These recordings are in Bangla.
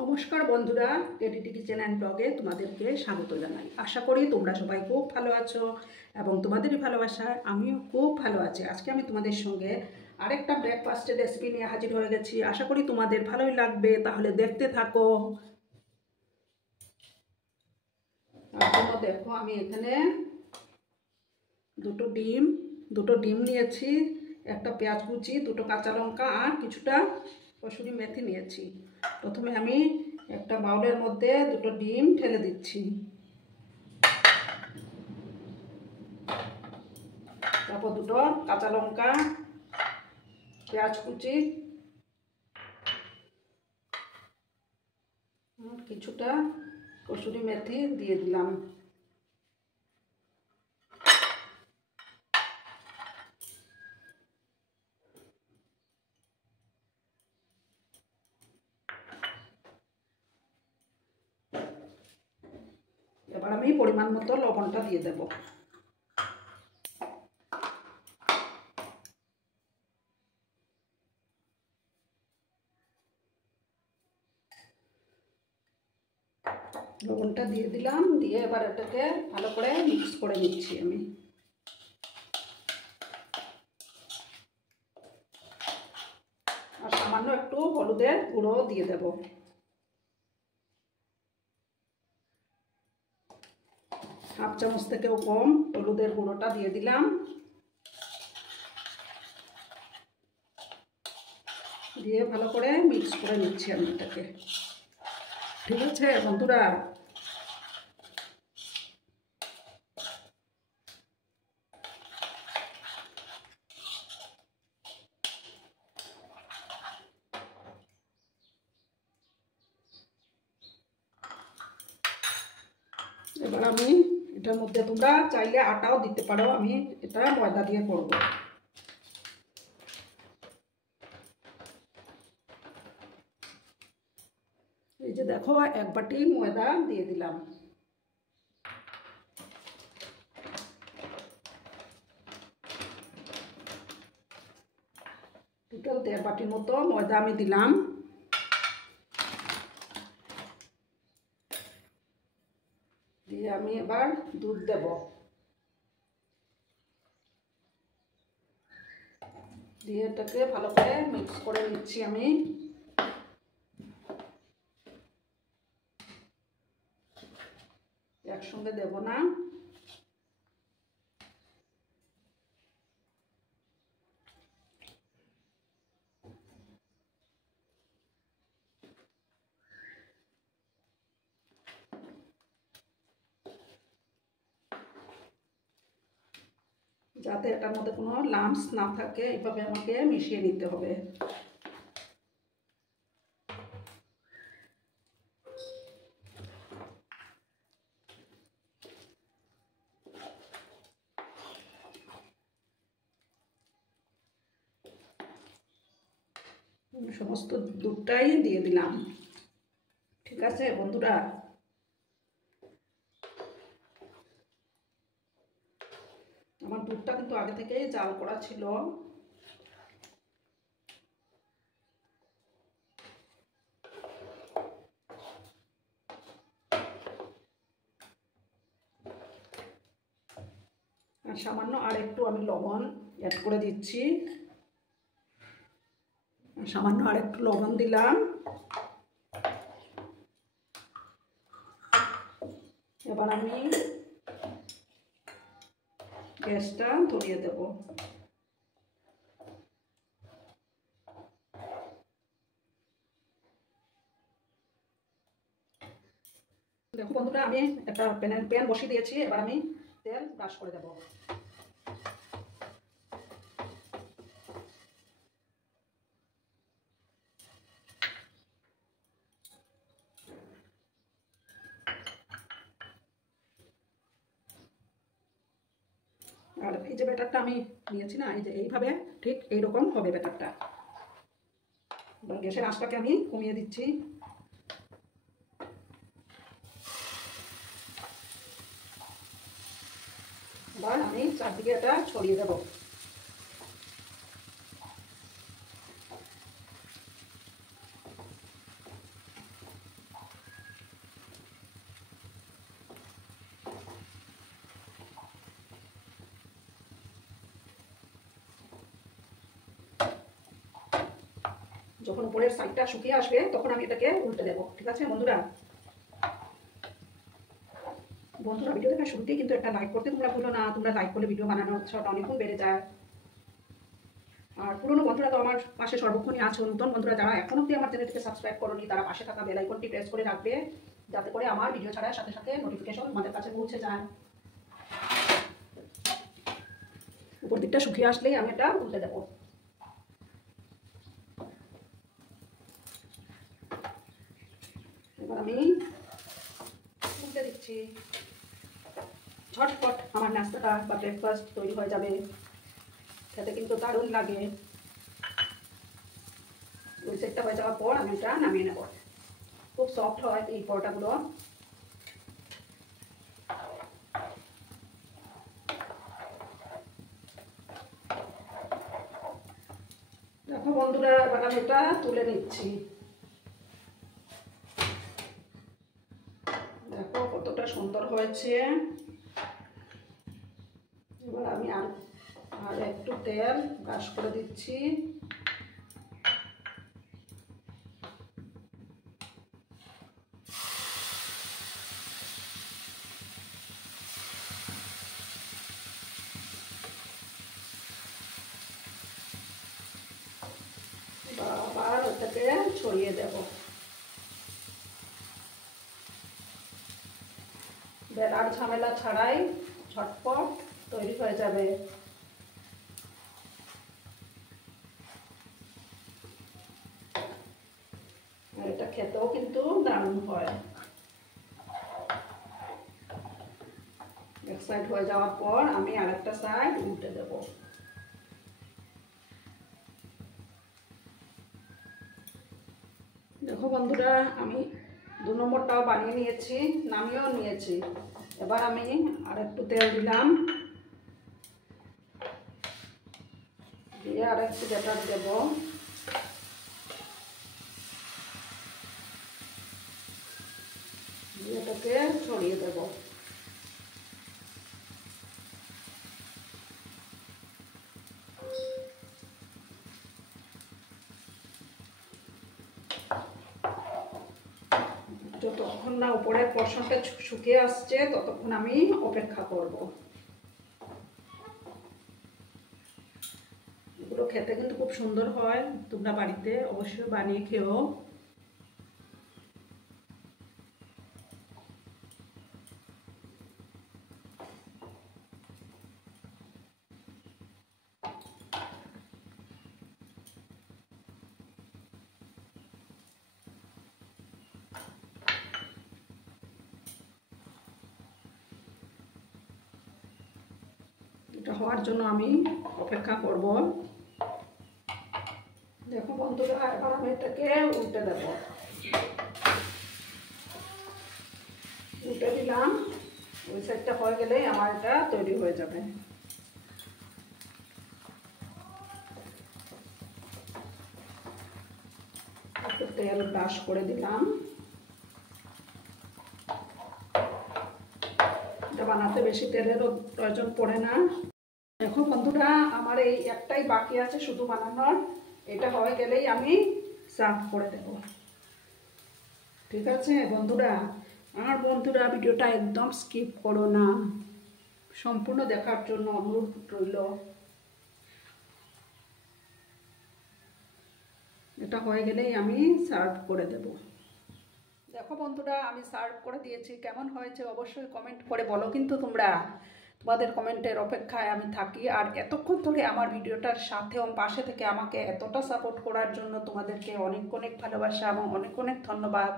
নমস্কার বন্ধুরা, টেডিটি কিচেন অ্যান্ড ব্লগে তোমাদেরকে স্বাগত জানাই। আশা করি তোমরা সবাই খুব ভালো আছো এবং তোমাদেরই ভালোবাসায় আমিও খুব ভালো আছি। আজকে আমি তোমাদের সঙ্গে আরেকটা ব্রেকফাস্টের রেসিপি নিয়ে হাজির হয়ে গেছি। আশা করি তোমাদের ভালোই লাগবে, তাহলে দেখতে থাকো। তার জন্য দেখো আমি এখানে দুটো ডিম নিয়েছি, একটা পেঁয়াজ কুচি, দুটো কাঁচা লঙ্কা আর কিছুটা কসুরি মেথি নিয়েছি। প্রথমে আমি একটা বাউলের মধ্যে দুটো ডিম ঢেলে দিচ্ছি, তারপর দুটো কাঁচা লঙ্কা, পেঁয়াজ কুচি, কিছুটা কসুরি মেথি দিয়ে দিলাম। এবার আমি পরিমাণ মতো লবণটা দিয়ে দেব। লবণটা দিয়ে দিলাম, দিয়ে এবার এটাকে ভালো করে মিক্স করে নিচ্ছি আমি। আর সামান্য একটু হলুদের গুঁড়ো দিয়ে দেব। হাফ চামচ থেকেও কম হলুদের গুঁড়োটা দিয়ে দিলাম। দিয়ে ভালো করে মিক্স করে নিচ্ছি আমি এটাকে। ঠিক আছে বন্ধুরা, এবার আমি এটার মধ্যে তোমরা চাইলে আটাও দিতে পারো, আমি এটা ময়দা দিয়ে করব। এই যে দেখো, এক বাটি ময়দা দিয়ে দিলাম। টোটাল 1.5 বাটির মতো ময়দা আমি দিলাম। দিয়ে আমি এবার দুধ দেব। দিয়ে এটাকে ভালো করে মিক্স করে নিচ্ছি আমি। একসঙ্গে দেব না। যাতে এটার মধ্যে কোনো লাম্পস না থাকে, এইভাবে আমাকে মিশিয়ে নিতে হবে। সমস্ত দুধটাই দিয়ে দিলাম। ঠিক আছে বন্ধুরা, আমার দুধটা কিন্তু আগে থেকেই জাল করা ছিল। আর সামান্য আর একটু আমি লবণ অ্যাড করে দিচ্ছি। সামান্য আর একটু লবণ দিলাম। এবার আমি গ্যাসটা ধরিয়ে দেব। দেখো বন্ধুরা, আমি একটা প্যান বসিয়ে দিয়েছি। এবার আমি তেল ব্রাশ করে দেব। আর এই যে ব্যাটারটা আমি নিয়েছি না, এই যে এইভাবে ঠিক এইরকম হবে ব্যাটারটা। গ্যাসের আঁচটাকে আমি কমিয়ে দিচ্ছি। এবার আমি চারদিকে এটা ছড়িয়ে দেব। যখন উপরের সাইডটা শুকিয়ে আসবে তখন আমি এটাকে উল্টে দেবো। ঠিক আছে বন্ধুরা? বন্ধুরা ভিডিও দেখার শুরুতেই কিন্তু একটা লাইক করতে তোমরা ভুলো না। তোমরা লাইক করলে ভিডিও বানানোর উৎসাহটা অনেকগুণ বেড়ে যায়। আর পুরনো বন্ধুরা তো আমার পাশে সর্বক্ষণই আছো। নতুন বন্ধুরা যারা এখন অব্দি আমার চ্যানেলটিকে সাবস্ক্রাইব করোনি তারা পাশে থাকা বেল আইকনটি প্রেস করে রাখবে, যাতে করে আমার ভিডিও ছাড়ার সাথে সাথে নোটিফিকেশন তোমাদের কাছে পৌঁছে যায়। উপর দিকটা শুকিয়ে আসলেই আমি এটা উল্টে দেবো। এবার আমি উল্টে দিচ্ছি। ঝটপট আমার নাস্তাটা বা ব্রেকফাস্ট তৈরি হয়ে যাবে। খেতে কিন্তু দারুণ লাগে। ওই সেটটা হয়ে যাওয়ার পর আমি এটা নামিয়ে নেব। খুব সফট হয় এই পরোটাগুলো। দেখো বন্ধুরা, এবার আমি এটা তুলে নিচ্ছি। দেখো কতটা সুন্দর হয়েছে। এবার আমি আর একটু তেল ব্রাশ করে দিচ্ছি। আবার ওটাকে ছড়িয়ে দেব। বেলার ঝামেলা ছাড়াই ঝটপট তৈরি হয়ে যাবে। আর এটা খেতেও কিন্তু দারুণ হয়। এক সাইড হয়ে যাওয়ার পর আমি আরেকটা সাইড উল্টে দেব। দেখো বন্ধুরা, আমি 2 নম্বরটাও বানিয়ে নিয়েছি, নামিয়েও নিয়েছি। এবার আমি আর একটু তেল দিলাম, দিয়ে আর একটু ব্যাটার দেব। দিয়ে এটাকে ছড়িয়ে দেব। যতক্ষণ না উপরের পোর্শনটা শুকিয়ে আসছে ততক্ষণ আমি অপেক্ষা করব। এগুলো খেতে কিন্তু খুব সুন্দর হয়। তোমরা বাড়িতে অবশ্যই বানিয়ে খেও। এটা হওয়ার জন্য আমি অপেক্ষা করব। দেখো বন্ধুরা, এবার আমি এটাকে উল্টে দেব। উল্টে দিলাম। ওই সাইডটা হয়ে গেলে আমার এটা তৈরি হয়ে যাবে। একটু তেল ব্রাশ করে দিলাম। এটা বানাতে বেশি তেলেরও প্রয়োজন পড়ে না। দেখো বন্ধুরা, আমার এই একটাই বাকি আছে শুধু বানানোর। এটা হয়ে গেলেই আমি সার্ভ করে দেব। ঠিক আছে বন্ধুরা? আমার বন্ধুরা, ভিডিওটা একদম স্কিপ করো না, সম্পূর্ণ দেখার জন্য অনুরোধ রইল। এটা হয়ে গেলেই আমি সার্ভ করে দেব। দেখো বন্ধুরা, আমি সার্ভ করে দিয়েছি। কেমন হয়েছে অবশ্যই কমেন্ট করে বলো কিন্তু তোমরা। তোমাদের কমেন্টের অপেক্ষায় আমি থাকি। আর এতক্ষণ ধরে আমার ভিডিওটার সাথে এবং পাশে থেকে আমাকে এতটা সাপোর্ট করার জন্য তোমাদেরকে অনেক অনেক ভালোবাসা এবং অনেক অনেক ধন্যবাদ।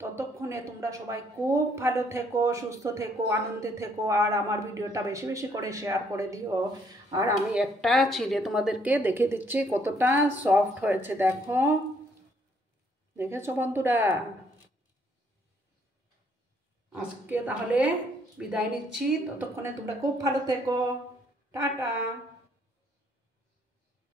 ততক্ষণে তোমরা সবাই খুব ভালো থেকো, সুস্থ থেকো, আনন্দে থেকো। আর আমার ভিডিওটা বেশি বেশি করে শেয়ার করে দিও। আর আমি একটা ছিঁড়ে তোমাদেরকে দেখে দিচ্ছি কতটা সফট হয়েছে। দেখো, দেখেছো বন্ধুরা? আজকে তাহলে বিদায় নিচ্ছি। ততক্ষণে তোমরা খুব ভালো থেকো। টাটা।